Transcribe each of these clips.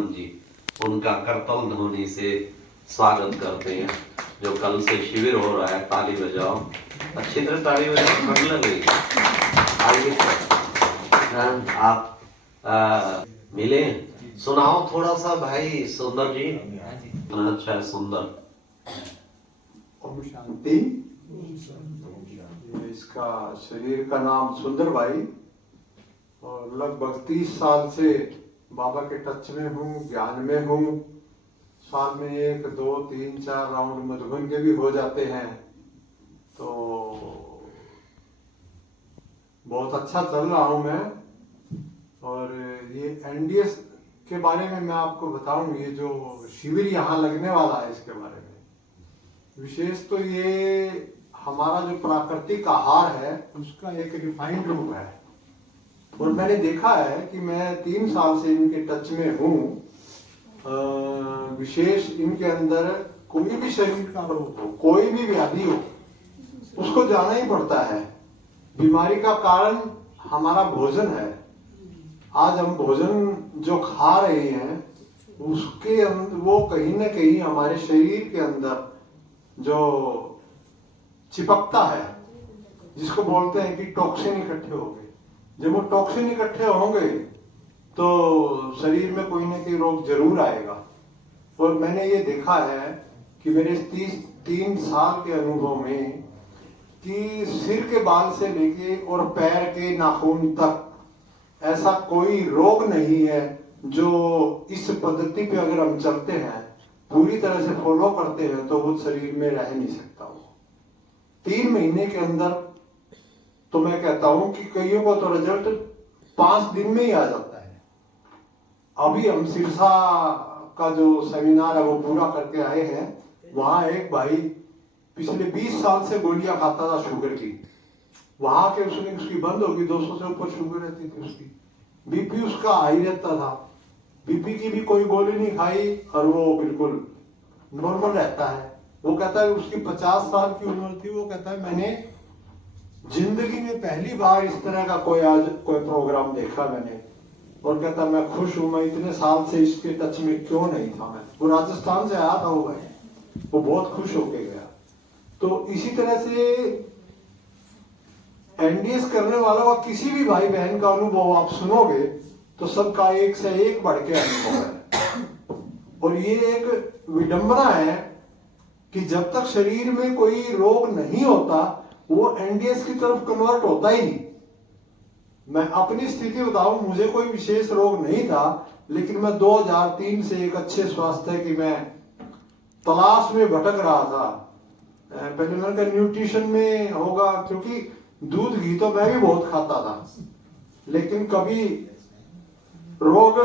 आनंद जी, उनका करतल ध्वनि से स्वागत करते हैं। जो कल से शिविर हो रहा है, ताली बजाओ, अच्छी तरह ताली बजाओ, मन लगे। आइए आप मिले, सुनाओ थोड़ा सा भाई सुंदर जी। अच्छा है सुंदर। ओम शांति। इसका शरीर का नाम सुंदर भाई, और लगभग 30 साल से बाबा के टच में हूँ, ज्ञान में हूँ। साल में 1, 2, 3, 4 राउंड मधुबन के भी हो जाते हैं, तो बहुत अच्छा चल रहा हूँ मैं। और ये एनडीएस के बारे में मैं आपको बताऊं, ये जो शिविर यहाँ लगने वाला है इसके बारे में विशेष तो ये हमारा जो प्राकृतिक आहार है उसका एक रिफाइंड रूप है। और मैंने देखा है कि मैं 3 साल से इनके टच में हूँ। विशेष इनके अंदर कोई भी शरीर का रोग हो, कोई भी व्याधि हो, उसको जाना ही पड़ता है। बीमारी का कारण हमारा भोजन है। आज हम भोजन जो खा रहे हैं उसके अंदर वो कहीं ना कहीं हमारे शरीर के अंदर जो चिपकता है, जिसको बोलते हैं कि टॉक्सिन इकट्ठे हो गए। जब वो टॉक्सिन इकट्ठे होंगे तो शरीर में कोई ना कोई रोग जरूर आएगा। और मैंने ये देखा है कि मेरे 3 साल के अनुभव में कि सिर के बाल से लेके और पैर के नाखून तक ऐसा कोई रोग नहीं है जो इस पद्धति पे अगर हम चलते हैं, पूरी तरह से फॉलो करते हैं, तो वो शरीर में रह नहीं सकता। वो 3 महीने के अंदर तो मैं कहता हूं कि कईयों को तो रिजल्ट 5 दिन में ही आ जाता है। अभी हम सिरसा का जो सेमिनार है वो पूरा करके आए हैं। वहां एक भाई पिछले 20 साल से गोलियां खाता था शुगर की। वहां के उसकी बंद होगी, 200 से ऊपर शुगर रहती थी उसकी। बीपी उसका हाई रहता था, बीपी की भी कोई गोली नहीं खाई और वो बिल्कुल नॉर्मल रहता है। वो कहता है उसकी 50 साल की उम्र थी, वो कहता है मैंने जिंदगी में पहली बार इस तरह का कोई प्रोग्राम देखा मैंने। और कहता मैं खुश हूं, मैं इतने साल से इसके टच में क्यों नहीं था। मैं वो राजस्थान से आया था वो भाई, वो बहुत खुश होके गया। तो इसी तरह से एनडीएस करने वालों का किसी भी भाई बहन का अनुभव आप सुनोगे तो सबका एक से एक बढ़ के अनुभव है। और ये एक विडंबना है कि जब तक शरीर में कोई रोग नहीं होता वो एनडीएस की तरफ कन्वर्ट होता ही नहीं। मैं अपनी स्थिति बताऊं, मुझे कोई विशेष रोग नहीं था, लेकिन मैं 2003 से एक अच्छे स्वास्थ्य की मैं तलाश में भटक रहा था। पहले मैंने कहा न्यूट्रिशन में होगा, क्योंकि दूध घी तो मैं भी बहुत खाता था, लेकिन कभी रोग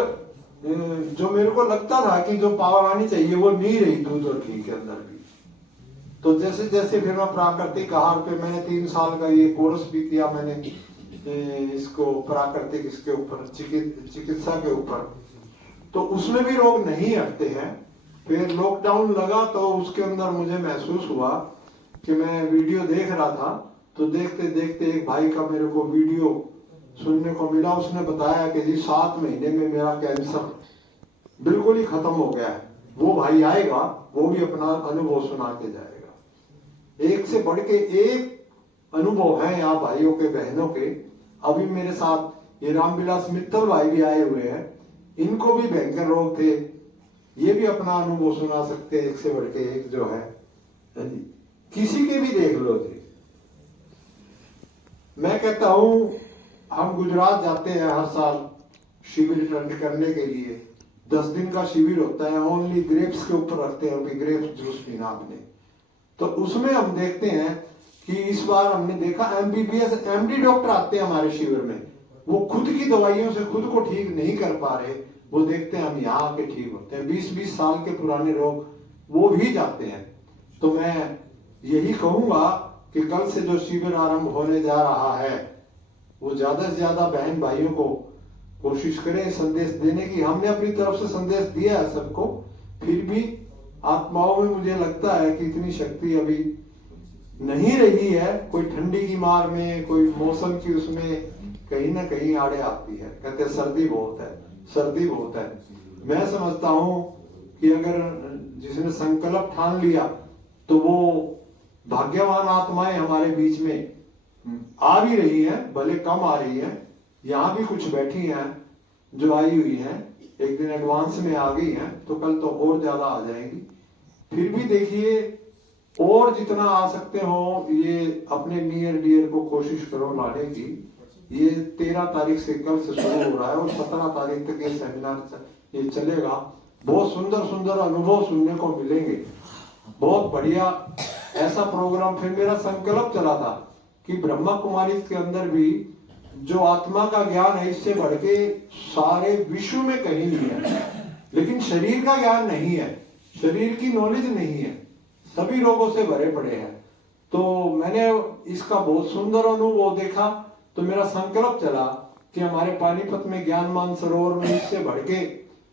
जो मेरे को लगता था कि जो पावर आनी चाहिए वो नहीं रही दूध और घी के अंदर भी। तो जैसे जैसे फिर मैं प्राकृतिक आहार पे मैंने 3 साल का ये कोर्स भी किया मैंने, इसको प्राकृतिक इसके ऊपर चिकित्सा के ऊपर, तो उसमें भी रोग नहीं हटते हैं। फिर लॉकडाउन लगा तो उसके अंदर मुझे महसूस हुआ कि मैं वीडियो देख रहा था, तो देखते देखते एक भाई का मेरे को वीडियो सुनने को मिला। उसने बताया कि जी 7 महीने में मेरा कैंसर बिल्कुल ही खत्म हो गया है। वो भाई आएगा, वो भी अपना अनुभव सुना के जाएगा। एक से बढ़ के एक अनुभव है यहाँ भाइयों के बहनों के। अभी मेरे साथ ये रामविलास मित्तल भाई भी आए हुए हैं, इनको भी भयंकर रोग थे, ये भी अपना अनुभव सुना सकते हैं। एक से बढ़ के एक जो है किसी के भी देख लो जी। मैं कहता हूं हम गुजरात जाते हैं हर साल शिविर अटेंड करने के लिए। 10 दिन का शिविर होता है, ओनली ग्रेप्स के ऊपर रखते हैं कि ग्रेप्स जूस पीना आपने। तो उसमें हम देखते हैं कि इस बार हमने देखा एमबीबीएस एमडी डॉक्टर आते हैं हमारे शिविर में। वो खुद की दवाइयों से खुद को ठीक नहीं कर पा रहे, वो देखते हैं हम यहाँ आके ठीक होते हैं। 20-20 साल के पुराने रोग वो भी जाते हैं। तो मैं यही कहूंगा कि कल से जो शिविर आरंभ होने जा रहा है वो ज्यादा से ज्यादा बहन भाइयों को कोशिश करें संदेश देने की। हमने अपनी तरफ से संदेश दिया है सबको, फिर भी आत्माओं में मुझे लगता है कि इतनी शक्ति अभी नहीं रही है। कोई ठंडी की मार में, कोई मौसम की उसमें कहीं ना कहीं आड़े आती है। कहते हैं सर्दी बहुत है, सर्दी बहुत है। मैं समझता हूं कि अगर जिसने संकल्प ठान लिया तो वो भाग्यवान आत्माएं हमारे बीच में आ भी रही हैं, भले कम आ रही हैं। यहाँ भी कुछ बैठी हैं जो आई हुई हैं, एक दिन एडवांस में आ गई हैं, तो कल तो और ज्यादा आ जाएंगी। फिर भी देखिए, और जितना आ सकते हो ये अपने नियर डियर को कोशिश करो लाने की। ये 13 तारीख से कल से शुरू हो रहा है और 17 तारीख तक ये सेमिनार ये चलेगा। बहुत सुंदर सुंदर अनुभव सुनने को मिलेंगे, बहुत बढ़िया ऐसा प्रोग्राम। फिर मेरा संकल्प चला था कि ब्रह्मा कुमारी के अंदर भी जो आत्मा का ज्ञान है, इससे बढ़ के सारे विश्व में कहीं नहीं है। लेकिन शरीर का ज्ञान नहीं है, शरीर की नॉलेज नहीं है, सभी रोगों से भरे पड़े हैं। तो मैंने इसका बहुत सुंदर अनुभव देखा, तो मेरा संकल्प चला कि हमारे पानीपत में ज्ञान मानसरोवर में इससे बढ़ के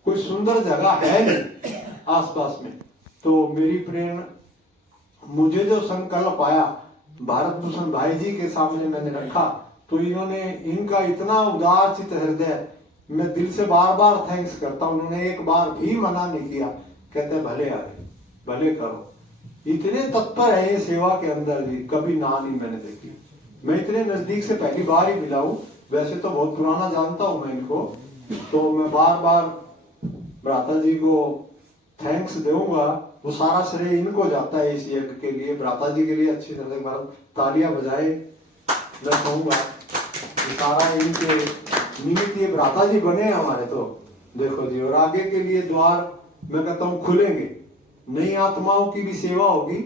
कोई सुंदर जगह है नहीं आसपास में। तो मेरी प्रेरणा, मुझे जो संकल्प आया भारत भूषण भाई जी के सामने मैंने रखा, तो इन्होंने, इनका इतना उदार चित हृदय, मैं दिल से बार बार थैंक्स करता हूं। उन्होंने एक बार भी मना नहीं किया, कहते भले आगे भले करो। इतने तत्पर है ये सेवा के अंदर जी, कभी ना नहीं मैंने देखी। मैं इतने नजदीक से पहली बार ही मिला हूं, वैसे तो बहुत पुराना जानता हूं मैं इनको। तो मैं बार बार भ्राता जी को थैंक्स दूंगा, वो सारा श्रेय इनको जाता है इस यज्ञ के लिए। भ्राता जी के लिए अच्छी तरह से तालियां बजाए मैं कहूंगा। सारा इनके निमित्त ये भ्राता जी बने हैं हमारे, तो देखो जी। और आगे के लिए द्वार मैं कहता हूँ खुलेंगे, नई आत्माओं की भी सेवा होगी,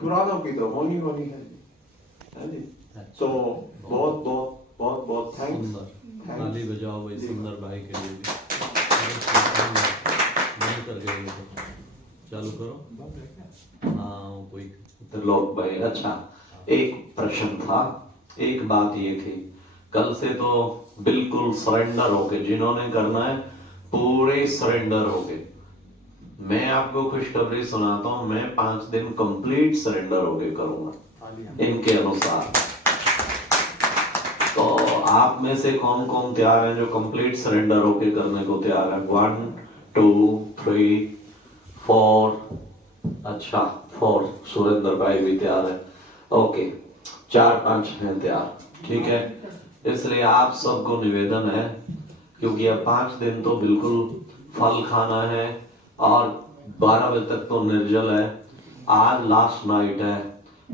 पुरानों की तो होनी होनी है जी। तो बहुत बहुत बहुत बहुत थैंक्स। ताली बजाओ भाई सुंदर भाई के लिए भी। कर गए चालू करो। हाँ कोई लोग भाई। अच्छा, एक प्रश्न था, एक बात ये थी, कल से तो बिल्कुल सरेंडर होके, जिन्होंने करना है पूरे सरेंडर होके। मैं आपको खुशखबरी सुनाता हूं, मैं 5 दिन कंप्लीट सरेंडर होके करूंगा इनके अनुसार। तो आप में से कौन कौन तैयार है जो कंप्लीट सरेंडर होके करने को तैयार है? 1 2 3 4। अच्छा 4, सुरेंद्र भाई भी तैयार है। ओके, 4-5 हैं तैयार, ठीक है। इसलिए आप सबको निवेदन है, क्योंकि अब 5 दिन तो बिल्कुल फल खाना है और 12 बजे तक तो निर्जल है। आज लास्ट नाइट है,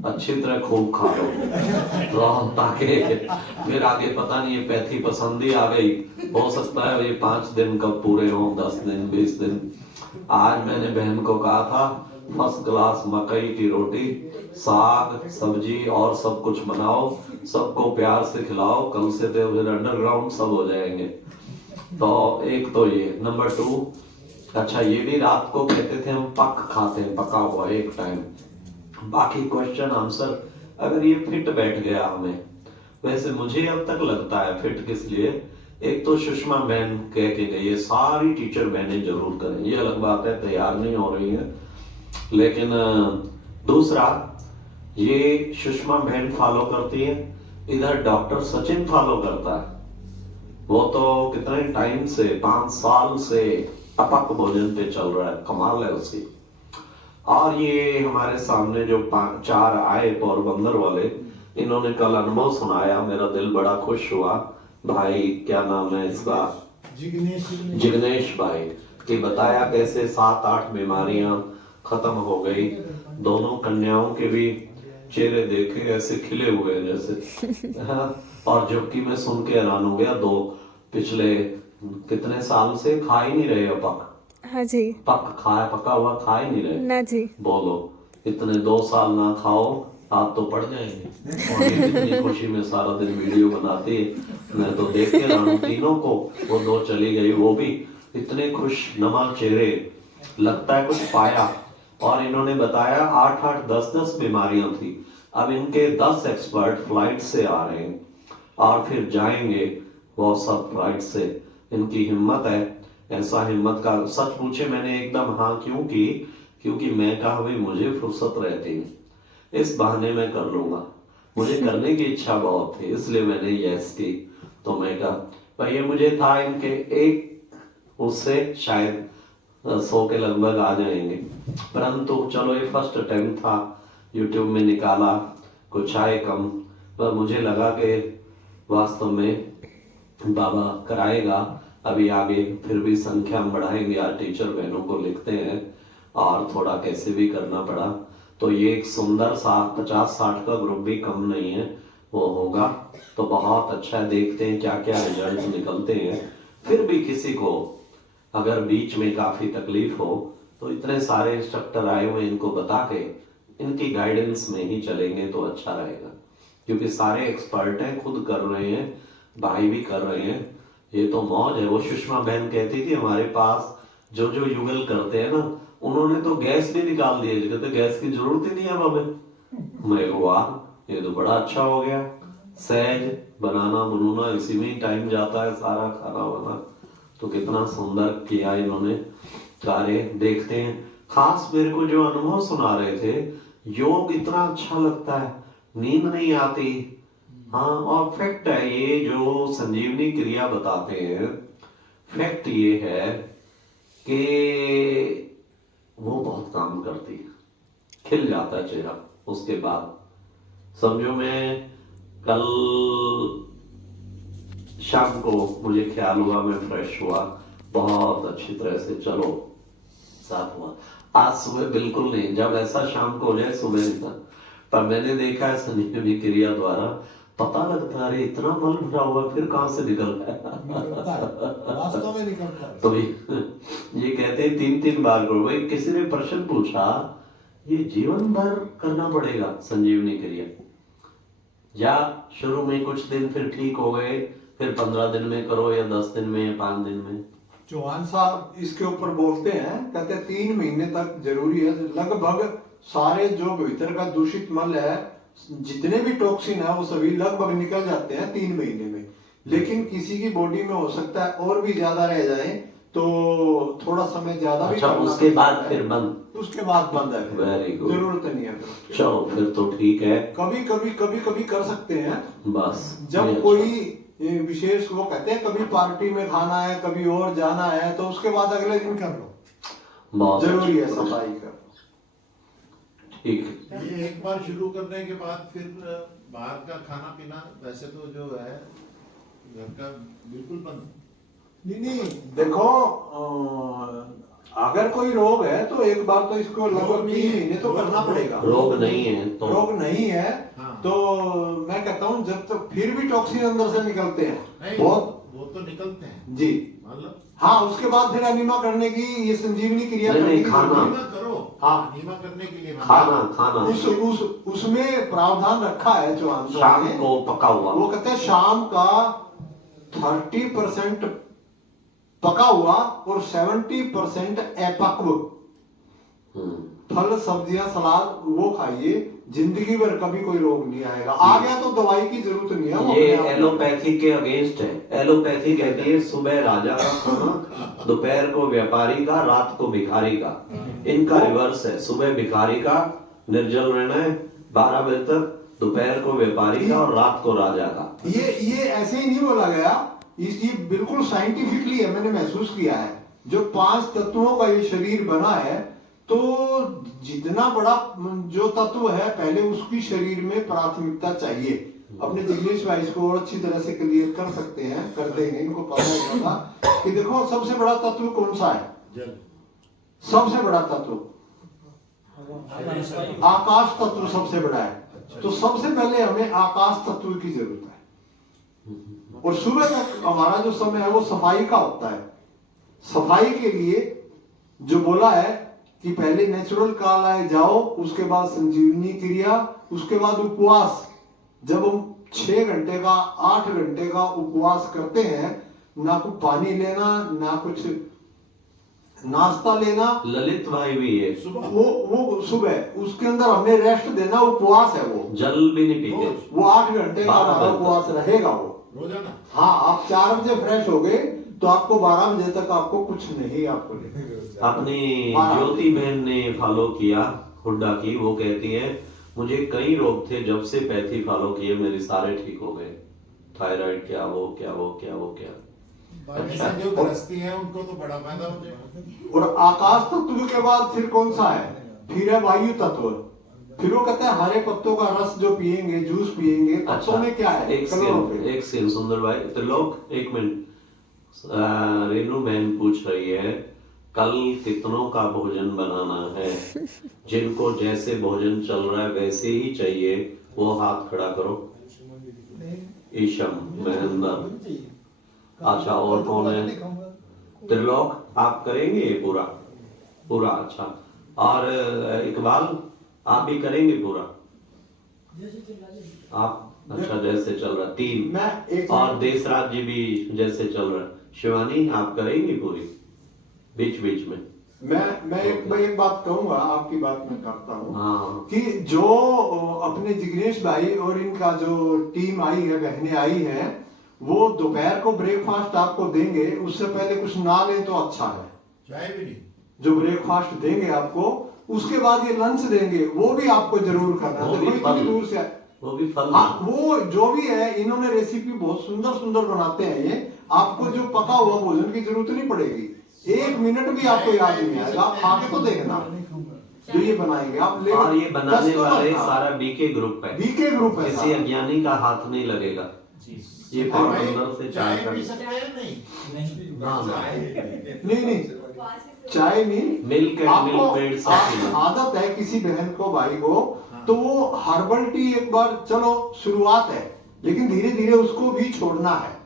अच्छी तरह खूब खा लो ताकि फिर आगे पता नहीं ये पैथी पसंद ही आ गई, हो सकता है ये 5 दिन कब पूरे हो, 10 दिन 20 दिन। आज मैंने बहन को कहा था फर्स्ट क्लास मकई की रोटी, साग सब्जी और सब कुछ बनाओ, सबको प्यार से खिलाओ, कल से तो फिर अंडरग्राउंड सब हो जाएंगे। तो एक तो ये, नंबर 2, अच्छा ये भी रात को कहते थे हम पक खाते हैं, पका हुआ एक टाइम। बाकी क्वेश्चन आंसर अगर ये फिट बैठ गया हमें, वैसे मुझे अब तक लगता है फिट किस लिए, एक तो सुषमा बहन कह के गई है सारी टीचर बहनें जरूर करें, ये अलग बात है तैयार नहीं हो रही है। लेकिन दूसरा ये सुषमा बहन फॉलो करती है, इधर डॉक्टर सचिन फॉलो करता है। वो तो कितने टाइम से, 5 साल से अपक भोजन पे चल रहा है, कमाल है उसकी। और ये हमारे सामने जो 4 आए पोरबंदर वाले, इन्होंने कल अनुभव सुनाया, मेरा दिल बड़ा खुश हुआ। भाई क्या नाम है इसका, जिग्नेश भाई, कि बताया कैसे 7-8 बीमारियां खत्म हो गई। दोनों कन्याओं के भी चेहरे देखे ऐसे खिले हुए जैसे और जबकि मैं सुन के हैरान हो गया, 2 पिछले कितने साल से खा ही नहीं रहे अपक। हाँ जी, पका हुआ खा ही नहीं रहे ना जी। बोलो, इतने 2 साल ना खाओ हाथ तो पड़ जाएंगे। और ये कितनी खुशी में सारा दिन वीडियो बनाती है, मैं तो देख के हैरान, तीनों को, वो 2 चली गई, वो भी इतने खुश नमा चेहरे, लगता है कुछ पाया। और इन्होंने बताया 8-8 10-10 बीमारियां थी। अब इनके 10 एक्सपर्ट फ्लाइट से आ रहे हैं और फिर जाएंगे वो सब फ्लाइट से। इनकी हिम्मत है, ऐसा हिम्मत का सच पूछे मैंने एकदम हाँ क्यों की, क्योंकि मैं कहा भाई मुझे फुर्सत रहती है, इस बहाने में कर लूंगा, मुझे करने की इच्छा बहुत थी, इसलिए मैंने यस की। तो मैं कहा पर ये मुझे था इनके एक उससे शायद 100 के लगभग आ जाएंगे। परंतु चलो ये फर्स्ट अटेम्प्ट था, यूट्यूब में निकाला, कुछ आए कम, पर मुझे लगा कि वास्तव में बाबा कराएगा। अभी आगे फिर भी संख्या हम बढ़ाएंगे, आज टीचर बहनों को लिखते हैं और थोड़ा कैसे भी करना पड़ा, तो ये एक सुंदर सा 50-60 का ग्रुप भी कम नहीं है, वो होगा तो बहुत अच्छा है। देखते हैं क्या क्या रिजल्ट निकलते हैं। फिर भी किसी को अगर बीच में काफी तकलीफ हो तो इतने सारे इंस्ट्रक्टर आए हुए, इनको बता के इनकी गाइडेंस में ही चलेंगे तो अच्छा रहेगा, क्योंकि सारे एक्सपर्ट हैं, खुद कर रहे हैं, भाई भी कर रहे हैं, ये तो मौज है। वो सुषमा बहन कहती थी हमारे पास जो जो युगल करते हैं ना, उन्होंने तो गैस भी निकाल दिए, कहते गैस की जरूरत ही नहीं है हमें। मैं वाह, ये तो बड़ा अच्छा हो गया, सहज बनाना बनूना इसी में ही टाइम जाता है, सारा खाना वाना तो कितना सुंदर किया इन्होंने कार्य। देखते हैं, खास मेरे को जो अनुभव सुना रहे थे, योग इतना अच्छा लगता है, नींद नहीं आती। हाँ, और फैक्ट है ये जो संजीवनी क्रिया बताते हैं, फैक्ट ये है कि वो बहुत काम करती है, खिल जाता है चेहरा उसके बाद। समझो मैं कल शाम को मुझे ख्याल हुआ, मैं फ्रेश हुआ, बहुत अच्छी तरह से चलो साफ हुआ। आज सुबह बिल्कुल नहीं, जब ऐसा शाम को हो जाए सुबह नहीं था, पर मैंने देखा है संजीवनी क्रिया द्वारा पता लगता है इतना मल भरा हुआ फिर कहां से निकलता है, वास्तव में निकलता है। तो ये कहते हैं 3-3 बार करो। भाई किसी ने प्रश्न पूछा, ये जीवन भर करना पड़ेगा संजीवनी क्रिया, या शुरू में कुछ दिन फिर ठीक हो गए, फिर 15 दिन में करो या 10 दिन में या 5 दिन में? चौहान साहब इसके ऊपर बोलते हैं, कहते हैं 3 महीने तक जरूरी है। लगभग सारे जो भीतर का दूषित मल है, जितने भी टॉक्सिन है, वो सभी लगभग निकल जाते हैं 3 महीने में। लेकिन किसी की बॉडी में हो सकता है और भी ज्यादा रह जाए, तो थोड़ा समय ज्यादा भी अच्छा, करना उसके बाद पड़ता है। फिर बंद? उसके बाद बंद है, वेरी गुड, जरूरत नहीं है फिर। चलो फिर तो ठीक है। कभी कर सकते हैं, बस जब कोई ये विशेष, वो कहते हैं कभी पार्टी में खाना है, कभी और जाना है, तो उसके बाद अगले दिन कर लो, बहुत जरूरी है सफाई कर। ठीक है। ये एक बार शुरू करने के बाद फिर बाहर का खाना पीना वैसे तो जो है घर का बिल्कुल बंद। नहीं, देखो अगर कोई रोग है तो एक बार तो इसको लगभग 3 महीने तो करना पड़ेगा। रोग नहीं है तो, रोग नहीं है हाँ। तो मैं कहता हूँ जब तक फिर भी टॉक्सिन अंदर से निकलते हैं नहीं, बहुत, वो तो निकलते हैं जी मतलब। हाँ, उसके बाद फिर अनिमा करने की, ये संजीवनी क्रिया नहीं, करने नहीं, की खाना। जरूरत अनीमा करो, हाँ। अनीमा करने के लिए खाना उसमें प्रावधान रखा है चौहान साहब शाम ने। को पका हुआ, वो कहते हैं शाम का 30% पका हुआ और 70% अपक्व फल सब्जियां सलाद वो खाइए, जिंदगी भर कभी कोई रोग नहीं आएगा। आ गया तो दवाई की जरूरत नहीं है। वो ये अपने आप- एलोपैथी के अगेंस्ट है। एलोपैथी कहती है सुबह राजा का खाना, दोपहर को व्यापारी का, रात को भिखारी का। इनका रिवर्स है, सुबह भिखारी का निर्जल रहना है 12 बजे तक, दोपहर को व्यापारी का और रात को राजा का। ये ऐसे ही नहीं बोला गया, ये बिल्कुल साइंटिफिकली है, मैंने महसूस किया है। जो 5 तत्वों का ये शरीर बना है, तो जितना बड़ा जो तत्व है पहले उसकी शरीर में प्राथमिकता चाहिए। अपने जिग्नेश भाई इसको और अच्छी तरह से क्लियर कर सकते हैं, कर देंगे, इनको पता होगा कि देखो सबसे बड़ा तत्व कौन सा है। जल, सबसे बड़ा तत्व आकाश तत्व सबसे बड़ा है। तो सबसे पहले हमें आकाश तत्व की जरूरत है। और सुबह तक हमारा जो समय है वो सफाई का होता है। सफाई के लिए जो बोला है कि पहले नेचुरल काल आए जाओ, उसके बाद संजीवनी क्रिया, उसके बाद उपवास। जब हम 6 घंटे का 8 घंटे का उपवास करते हैं, ना कुछ पानी लेना, ना कुछ नाश्ता लेना, ललित भाई भी है, वो सुबह उसके अंदर हमें रेस्ट देना, उपवास है वो। जल भी नहीं पीते। वो 8 घंटे का हमारा उपवास रहेगा वो। रोजाना। हाँ, आप 4 बजे फ्रेश हो गए तो आपको 12 बजे तक आपको कुछ नहीं आपको लेना। अपनी ज्योति बहन ने फॉलो किया हुड्डा की, वो कहती है मुझे कई रोग थे, जब से पैथी फॉलो किए मेरे सारे ठीक हो गए। थायराइड क्या वो क्या वो क्या वो क्या। ऐसे जो गृहस्थी है उनको तो बड़ा फायदा हो जाएगा। और आकाश तत्व के बाद फिर कौन सा है? फिर है वायु तत्व। फिर वो कहते हैं हरे पत्तों का रस जो पिएंगे, जूस पिएंगे, पत्तों में क्या है? एक क्लोरोफिल। सेकंड सुंदर भाई, तो लोग एक मिनट, रेनू बहन पूछ रही है कल कितनों का भोजन बनाना है? जिनको जैसे भोजन चल रहा है वैसे ही चाहिए वो हाथ खड़ा करो। ईशम, महेंद्र, अच्छा और कौन है? त्रिलोक, आप करेंगे ये पूरा पूरा? अच्छा, और इकबाल आप भी करेंगे पूरा? आप अच्छा, जैसे चल रहा 3। मैं एक और देशराज जी भी जैसे चल रहा। शिवानी आप करेंगी पूरी बीच बीच में? मैं एक बात कहूंगा, आपकी बात मैं करता हूँ। हाँ, कि जो अपने जिग्नेश भाई और इनका जो टीम आई है, बहनें आई हैं, वो दोपहर को ब्रेकफास्ट आपको देंगे, उससे पहले कुछ ना लें तो अच्छा है। चाय भी नहीं, जो ब्रेकफास्ट देंगे आपको, उसके बाद ये लंच देंगे, वो भी आपको जरूर करना वो है। भी देखो इतनी फल। दूर से वो भी फल। हाँ, वो जो भी है, इन्होंने रेसिपी बहुत सुंदर सुंदर बनाते हैं ये। आपको जो पका हुआ भोजन की जरूरत नहीं पड़ेगी, 1 मिनट भी आपको याद नहीं आएगा। आप खा के तो देखना जो ये बनाएंगे आप। ले और ये बनाने कस्टमर वाले था। सारा बीके ग्रुप है, बीके ग्रुप है किसी सारा। अज्ञानी का हाथ नहीं लगेगा। ये भाई, पोरबंदर से चाय चाय पी सकते हैं? नहीं, हाँ, नहीं, चाय नहीं। मिल्क एंड आपको मिल्क मेड सब पीना। आदत है किसी बहन को, भाई को, तो वो हर्बल टी एक बार, चलो शुरुआत है, लेकिन धीरे धीरे उसको भी छोड़ना है।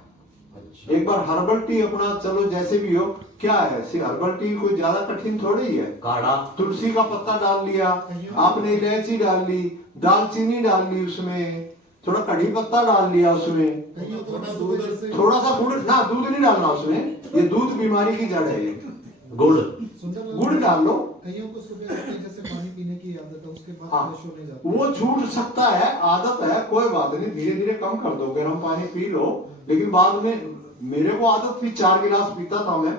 एक बार हर्बल टी अपना, चलो जैसे भी हो, क्या है हर्बल टी कोई ज्यादा कठिन थोड़ी ही है। काढ़ा, तुलसी का पत्ता डाल लिया आपने, इलायची डाल ली, दालचीनी डाल ली, उसमें थोड़ा कड़ी पत्ता डाल लिया, उसमें थोड़ा दूध, थोड़ा सा गुड़ ना, दूध नहीं डालना उसमें, ये दूध बीमारी की जड़ है। ये गुड़, गुड़ डाल लो। कईयों को सुबह उठते ही जैसे पानी पीने की आदत है, उसके बाद हाँ, फ्रेश होने जाते वो छूट सकता है, आदत है, कोई बात नहीं, धीरे धीरे कम कर दो, गर्म पानी पी लो। लेकिन बाद में मेरे को आदत थी 4 गिलास पीता था मैं,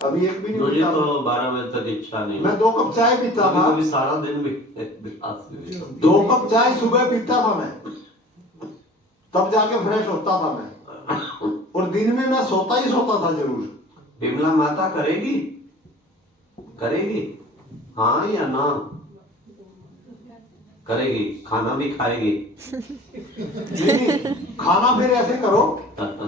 अभी एक भी नहीं मुझे पीता। तो 12 बजे तक इच्छा नहीं। मैं 2 कप चाय पीता था, कभी सारा दिन भी गिलास भी पीता। 2 कप चाय सुबह पीता था मैं, तब जाके फ्रेश होता था मैं। और दिन में मैं सोता ही सोता था जरूर। बिमला माता करेगी? करेगी हाँ या ना? करेगी, खाना भी खाएगी। नहीं, खाना फिर ऐसे करो,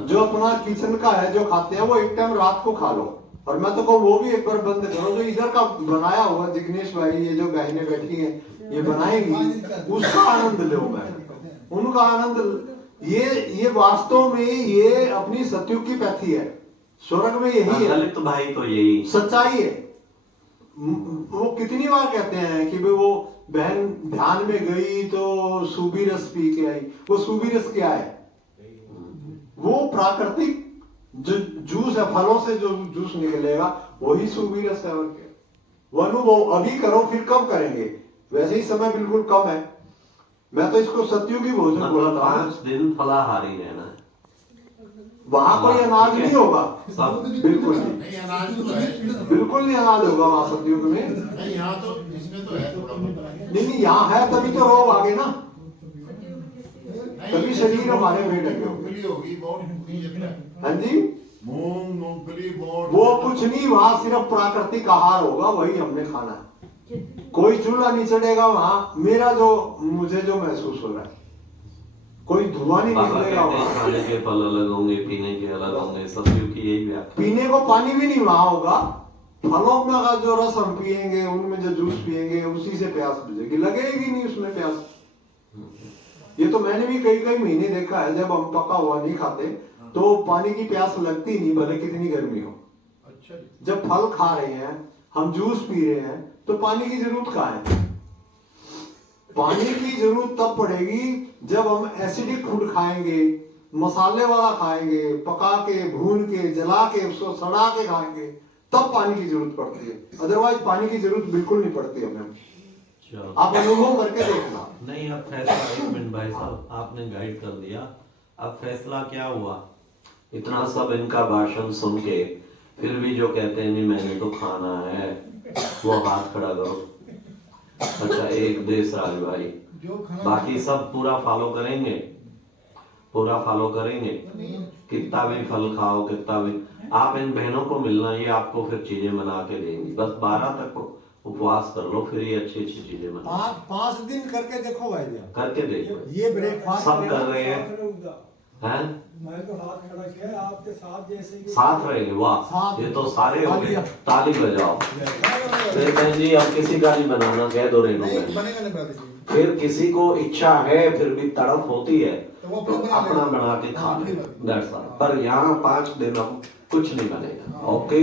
जो अपना किचन का है, जो खाते हैं वो एक टाइम रात को खा लो। और मैं तो कहूँ वो भी एक बार बंद करो, जो इधर का बनाया हुआ जिग्नेश भाई, ये जो बहनें बैठी हैं ये बनाएंगी, उसका आनंद लो। मैं उनका आनंद, ये वास्तव में ये अपनी सत्युग की पैथी है, स्वर्ग में यही है। ललित भाई तो यही सच्चाई है। वो कितनी बार कहते हैं कि भाई वो बहन ध्यान में गई तो सूबी रस पी के आई। वो सूबी रस क्या है? वो प्राकृतिक जो जूस है, फलों से जो जूस निकलेगा वही सूबी रस है। और क्या वो अनुभव अभी करो, फिर कब करेंगे? वैसे ही समय बिल्कुल कम है। मैं तो इसको सत्युगी भोजन मतलब बोलता हूँ। 5 दिन फलाहारी रहना है। वहां कोई अनाज नहीं होगा, सब बिल्कुल नहीं, नहीं अनाज तो है, बिल्कुल नहीं अनाज होगा वहां सत्युग में। नहीं यहाँ तो इसमें तो है थोड़ा बहुत। नहीं, यहाँ है तभी तो रोग आगे ना, नहीं, तभी शरीर हमारे में लगे होंगे। मूंगफली होगी, बहुत नहीं जितना है। हाँ जी, मूंग, मूंगफली, बोट, वो कुछ नहीं, वहां सिर्फ प्राकृतिक आहार होगा, वही हमने खाना है। कोई चूल्हा नहीं चढ़ेगा वहां, मेरा जो मुझे जो महसूस हो रहा है, कोई धुआं नहीं बाबा निकलेगा कहते हैं वहां। खाने के फल अलग होंगे, पीने के अलग होंगे, सत्युग की यही व्याख्या। पीने को पानी भी नहीं वहां होगा, फलों में का जो रस हम पिएंगे, उनमें जो जूस पिएंगे, उसी से प्यास बुझेगी, लगेगी नहीं उसमें प्यास। ये तो मैंने भी कई महीने देखा है, जब हम पका हुआ नहीं खाते तो पानी की प्यास लगती नहीं, भले कितनी गर्मी हो। अच्छा जी। जब फल खा रहे हैं, हम जूस पी रहे हैं, तो पानी की जरूरत कहाँ है? पानी की जरूरत तब पड़ेगी जब हम एसिडिक फूड खाएंगे, मसाले वाला खाएंगे, पका के, भून के, जला के, उसको सड़ा के खाएंगे, तब पानी की जरूरत पड़ती है। अदरवाइज पानी की जरूरत बिल्कुल नहीं पड़ती हमें। चलो। आप अनुभव करके देखना। नहीं, अब फैसला, एक मिनट भाई साहब, आपने गाइड कर दिया, अब फैसला क्या हुआ? इतना सब इनका भाषण सुन के फिर भी जो कहते हैं नहीं मैंने तो खाना है, वो हाथ खड़ा करो। अच्छा, एक देशराज भाई, जो खाना बाकी सब पूरा फॉलो करेंगे, पूरा फॉलो करेंगे, कितना भी फल खाओ, कितना भी। आप इन बहनों को मिलना, ये आपको फिर चीजें बना के देंगी। बस 12 तक उपवास कर लो, फिर ये अच्छी अच्छी चीजें बना आप 5 दिन करके देखो भाई जान, करके देखो। ये ब्रेकफास्ट सब कर रहे हैं, हैं? मैं तो हाथ खड़ा किया आपके साथ, जैसे कि साथ रहेंगे। वाह, साथ। ये तो सारे हो गए। ताली। ताली बजाओ। फिर बहन जी अब किसी का नहीं बनाना, कह दो रेनू नहीं में। बनेगा नहीं ब्रदर जी। फिर किसी को इच्छा है, फिर भी तड़प होती है, तो वो तो अपना अपना बना के खा ले। That's all। पर यहाँ 5 दिन अब कुछ नहीं बनेगा। ओके,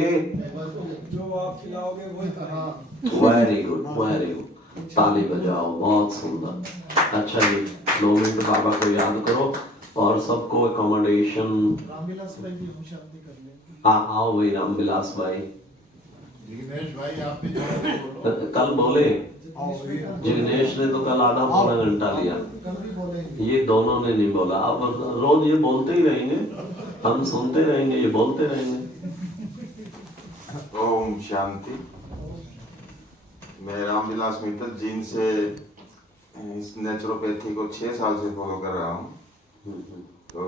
जो आप खिलाओगे वही खाएंगे। Very good, very good. ताली बजाओ, बहुत सुंदर। अच्छा जी, 2 मिनट बाबा को याद करो और सबको अकोमोडेशन। रामविलास भाई भी हम शांति कर ले। हाँ, आओ भाई रामविलास भाई। जिग्नेश भाई आप भी जोड़ोगे फोटो। कल बोले आओ भैया। जिग्नेश ने तो कल आधा पौना घंटा लिया, कल भी बोलेंगे। ये दोनों ने नहीं बोला। अब रोज ये बोलते ही रहेंगे, हम सुनते रहेंगे, ये बोलते रहेंगे। ओम शांति। मैं रामविलास मित्तल जीन से इस नेचुरोपैथी को 6 साल से फॉलो कर रहा हूँ। तो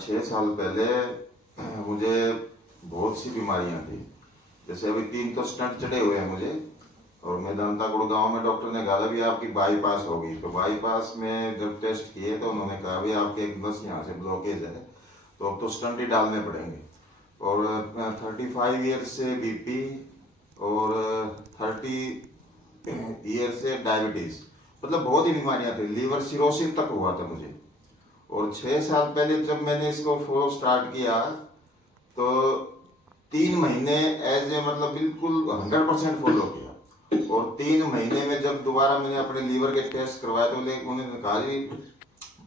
6 साल पहले मुझे बहुत सी बीमारियां थी, जैसे अभी 3 तो स्टंट चढ़े हुए हैं मुझे, और मेदांता गुड़गांव में डॉक्टर ने कहा भी आपकी बाईपास होगी। तो बाईपास में जब टेस्ट किए तो उन्होंने कहा भी आपके एक बस यहाँ से ब्लॉकेज है, तो अब तो स्टंट ही डालने पड़ेंगे। और 35 ईयर से बीपी और 30 ईयर से डायबिटीज, मतलब बहुत ही बीमारियां थी। लीवर सिरोसिस तक हुआ था मुझे। और 6 साल पहले जब मैंने इसको फॉलो स्टार्ट किया तो 3 महीने एज ए मतलब बिल्कुल 100% फॉलो किया। और 3 महीने में जब दोबारा मैंने अपने लीवर के टेस्ट करवाए तो उन्होंने कहा जी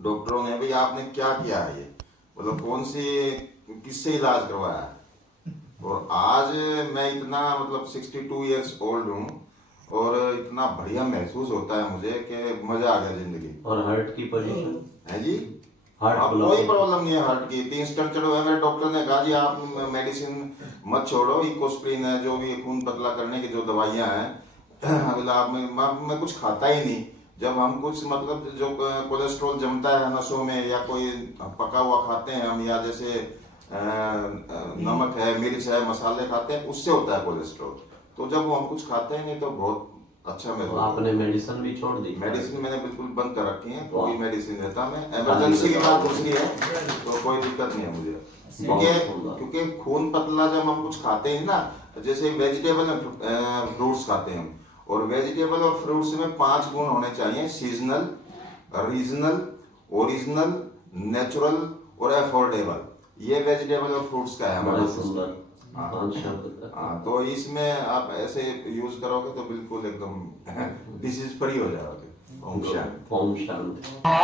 डॉक्टरों ने भाई आपने क्या किया है, ये मतलब कौन सी किससे इलाज करवाया है। और आज मैं इतना मतलब 62 ईयर्स ओल्ड हूँ और इतना बढ़िया महसूस होता है मुझे कि मजा आ गया जिंदगी। और हार्ट की पोजीशन है जी, हार्ट आप ब्लॉक कोई प्रॉब्लम नहीं है हार्ट की। 3 स्टंट चढ़े हुए, मेरे डॉक्टर ने कहा जी आप मेडिसिन मत छोड़ो, इकोस्प्रिन है जो भी खून पतला करने की जो दवाइयाँ हैं, बोला आप मैं कुछ खाता ही नहीं। जब हम कुछ मतलब जो कोलेस्ट्रॉल जमता है नसों में या कोई पका हुआ खाते हैं हम, या जैसे नमक है, मिर्च है, मसाले खाते हैं, उससे होता है कोलेस्ट्रॉल। तो जब वो हम कुछ खाते हैं नहीं तो बहुत अच्छा महसूस होता है। आपने मेडिसिन भी छोड़ दी? मेडिसिन मैंने बिल्कुल बंद कर रखी है, कोई मेडिसिन लेता मैं, इमरजेंसी की बात दूसरी है तो कोई दिक्कत नहीं है मुझे। क्योंकि खून पतला जब हम कुछ खाते हैं ना, जैसे वेजिटेबल फ्रूट्स खाते हैं हम, और वेजिटेबल और फ्रूट्स में 5 गुण होने चाहिए: सीजनल, रीजनल, ओरिजिनल, नेचुरल और अफोर्डेबल। ये वेजिटेबल और फ्रूट्स का है हमारा सुंदर। हाँ, तो इसमें आप ऐसे यूज करोगे तो बिल्कुल एकदम डिसीज फ्री हो जाओगे। ओम शांति। ओम शांति।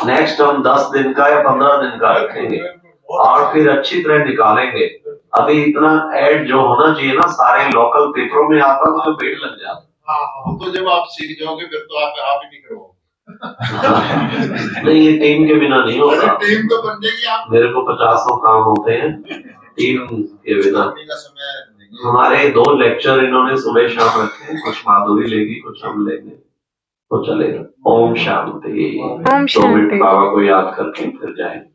नेक्स्ट हम 10 दिन का या 15 दिन का रखेंगे और फिर अच्छी तरह निकालेंगे। अभी इतना ऐड जो होना चाहिए ना सारे लोकल पेपरों में आता तो पेड़ लग जाता। हाँ, तो जब आप सीख जाओगे फिर तो आप ही नहीं करोगे। नहीं, ये टीम के बिना नहीं होगा। टीम तो बन जाएगी आप। मेरे को 50 काम होते हैं टीम के बिना। हमारे 2 लेक्चर इन्होंने सुबह शाम रखे, कुछ माधुरी लेगी कुछ हम लेंगे, तो चलेगा। ओम शांति। 2 मिनट बाबा को याद करके फिर जाएंगे।